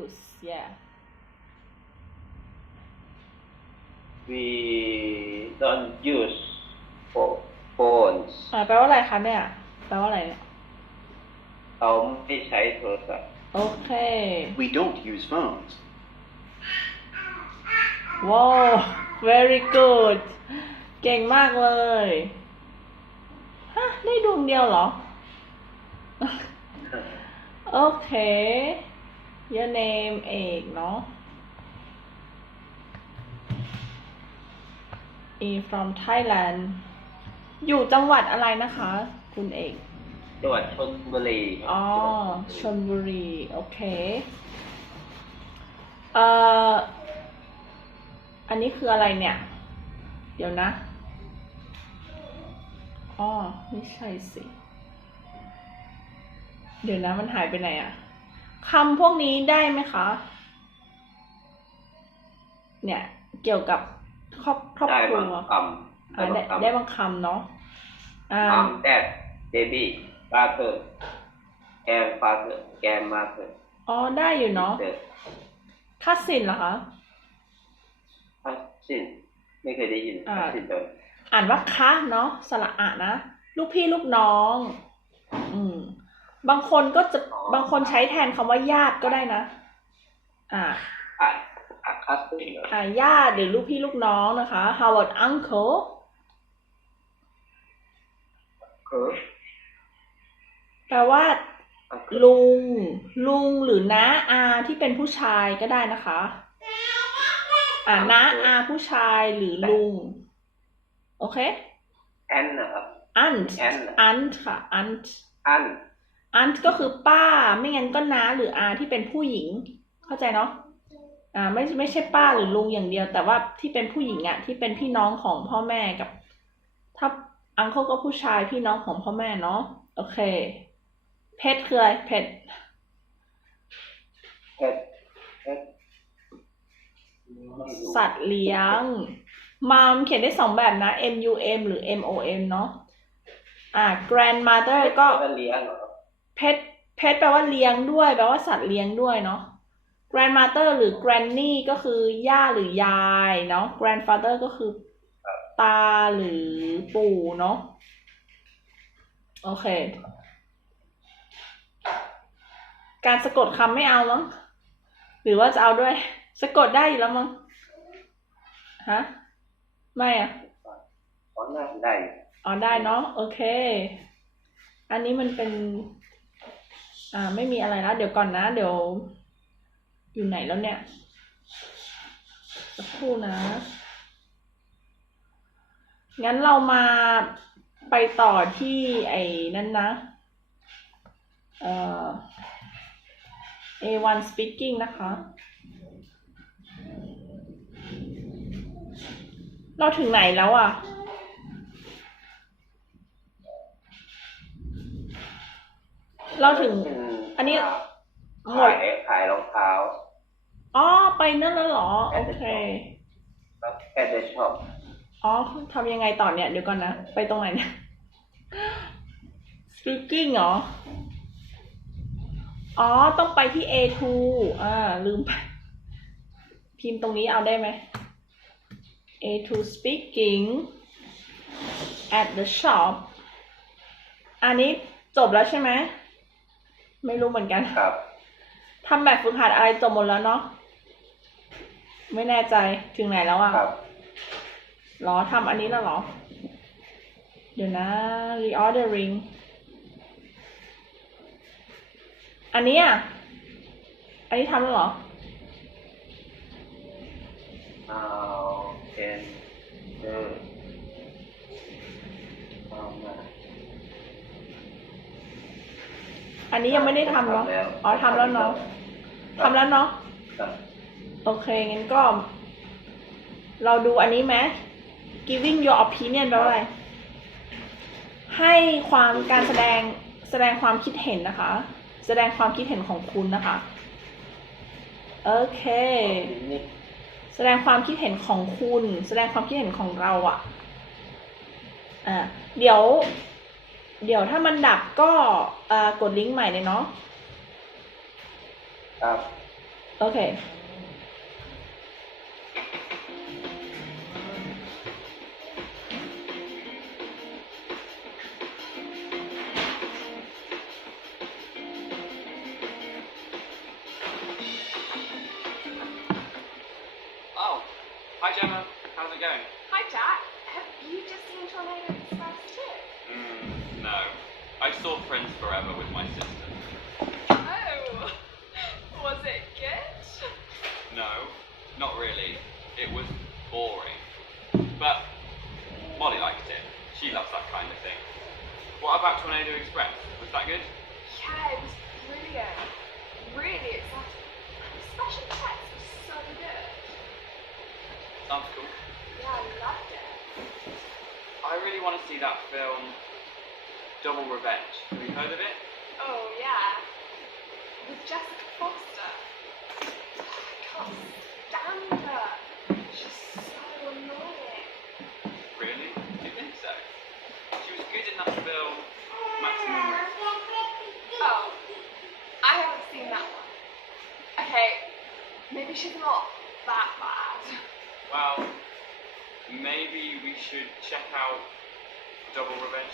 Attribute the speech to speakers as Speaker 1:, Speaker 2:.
Speaker 1: use yeah
Speaker 2: We don't use pho- phones
Speaker 1: อ่าแปลว่าอะไรคะเนี่ย แปลว่าอะไรเนี่ย
Speaker 2: เขาไม่ใช้โทรศัพท์
Speaker 1: โอเค
Speaker 3: We don't use phones.
Speaker 1: ว้าว very good เก่งมากเลย ฮะ ได้ดวงเดียวเหรอ โอเค your name เอกเนาะ e from Thailand อยู่จังหวัดอะไรนะคะ คุณเอก
Speaker 2: จังหวัดชลบุรี
Speaker 1: อ๋อชลบุรี โอเค เอ่อ อันนี้คืออะไรเนี่ย เดี๋ยวนะ อ๋อ ไม่ใช่สิ เดี๋ยวนะมันหายไปไหนอะ คำพวกนี้ได้ไหมคะ เนี่ย เกี่ยวกับครอบครอบ
Speaker 2: ได้
Speaker 1: ครั
Speaker 2: บาง
Speaker 1: ว
Speaker 2: คำ
Speaker 1: อ่าได้
Speaker 2: บาง
Speaker 1: ได้
Speaker 2: คำ
Speaker 1: บางคำเนาะอ่า
Speaker 2: mom dad baby brother grandfather grandmother
Speaker 1: อ๋อได้อยู่เนาะ
Speaker 2: sister
Speaker 1: คัสซินเหรอคะ
Speaker 2: cousin ไม่เคยได้ยิน
Speaker 1: อ่า
Speaker 2: cousin เลย
Speaker 1: อ่านว่าคะเนาะสระอะนะ ลูกพี่ลูกน้อง อืม บางคนก็จะบางคนใช้แทนคำว่าญาติก็ได้นะ อ่า
Speaker 2: อะอะ cousin เหรอ
Speaker 1: อ่าญาติหรือลูกพี่ลูกน้องนะคะ How about uncle
Speaker 2: คือ
Speaker 1: แปลว่า ลุง ลุงหรือน้าอาที่เป็นผู้ชายก็ได้นะคะ อ่าน้าอาผู้ชายหรือลุง โอเค
Speaker 2: แอนนะครับ
Speaker 1: aunt
Speaker 2: aunt
Speaker 1: aunt ค่ะ aunt
Speaker 2: อัน
Speaker 1: อันก็คือป้า ไม่งั้นก็น้าหรืออาที่เป็นผู้หญิง เข้าใจเนาะอ่าไม่ไม่ใช่ป้าหรือลุงอย่างเดียว แต่ว่าที่เป็นผู้หญิงอะที่เป็นพี่น้องของพ่อแม่กับ ถ้าอังเคิลก็ผู้ชายพี่น้องของพ่อแม่เนาะโอเค เพชคืออะไรเพช
Speaker 2: เพชรเพชร
Speaker 1: สัตว์เลี้ยงมามเขียนได้สองแบบนะ M U M หรือ M O M เนาะอ่า grandmother ก็
Speaker 2: ก็เลี้ยงเหรอ
Speaker 1: เพชรเพชรแปลว่าเลี้ยงด้วย แปลว่าสัตว์เลี้ยงด้วยเนาะ grandmother หรือ granny ก็คือย่าหรือยายเนาะ grandfather ก็คือตาหรือปู่เนาะ โอเค การสะกดคำไม่เอามั้ง หรือว่าจะเอาด้วย สะกดได้อยู่แล้วมั้ง ฮะ ไม่อะ
Speaker 2: อ๋อน่าได้
Speaker 1: อ๋อได้เนาะ โอเค อันนี้มันเป็น อ่า ไม่มีอะไรแล้วเดี๋ยวก่อนนะ เดี๋ยว อยู่ไหนแล้วเนี่ย สักครู่นะ งั้นเรามาไปต่อที่ไอ้นั่นนะ เอ่อ A1 speaking นะคะ เราถึงไหนแล้วอะ เราถึง อันนี้หมด
Speaker 2: ขายขายรองเท้า
Speaker 1: อ๋อไปนั่นแล้วเหรอ โอเค
Speaker 2: แล้วแค่ได้ชอบ
Speaker 1: อ๋อทำยังไงต่อเนี่ย เดี๋ยวก่อนนะ ไปตรงไหนเนี่ย speaking เหรอ อ๋อ ต้องไปที่ A2 อ่า ลืมไป พิมพ์ตรงนี้เอาได้ไหม A2 speaking at the shop อันนี้จบแล้วใช่ไหม ไม่รู้เหมือนกัน
Speaker 2: ครับ
Speaker 1: ทำแบบฝึกหัดอะไรจบหมดแล้วเนาะไม่แน่ใจถึงไหนแล้วอะ
Speaker 2: ครับ
Speaker 1: หรอทำอันนี้แล้วเหรอ เดี๋ยวนะ reordering อันนี้อะ อันนี้ทำแล้วเหรอ
Speaker 2: เอาเป็นเออเอามา
Speaker 1: อันนี้ยังไม่ได้ทำเนาะอ๋อทำแล้วเนาะทำแล้วเนาะโอเคงั้นก็ เราดูอันนี้ไหม giving your opinion แปลว่าอะไร ให้ความการแสดงแสดงความคิดเห็นนะคะ แสดงความคิดเห็นของคุณนะคะ โอเค แสดงความคิดเห็นของคุณ แสดงความคิดเห็นของเราอะ่ะ อ่า เดี๋ยว เดี๋ยวถ้ามันดับก็อ่ากดลิงก์ใหม่เลยเนาะ
Speaker 2: ครับ
Speaker 1: โอเค
Speaker 4: Oh, hi Gemma. How's it going?
Speaker 5: Hi, Jack. Have you just seen Tornado
Speaker 4: I saw Friends Forever with my sister.
Speaker 5: Oh, was it good?
Speaker 4: No, not really. It was boring. But Molly liked it. She loves that kind of thing. What about Tornado Express? Was that good?
Speaker 5: Yeah, it was brilliant. Really exciting. And the special effects were so good.
Speaker 4: Sounds cool.
Speaker 5: Yeah, I loved it.
Speaker 4: I really want to see that film Double Revenge. Have you heard of it?
Speaker 5: Oh, yeah. With Jessica Foster. I can't stand her. She's so annoying.
Speaker 4: Really? Do you think so? She was good in that film Maximum Risk.
Speaker 5: Oh, I haven't seen that one. Okay, maybe she's not that bad.
Speaker 4: Well, maybe we should check out Double Revenge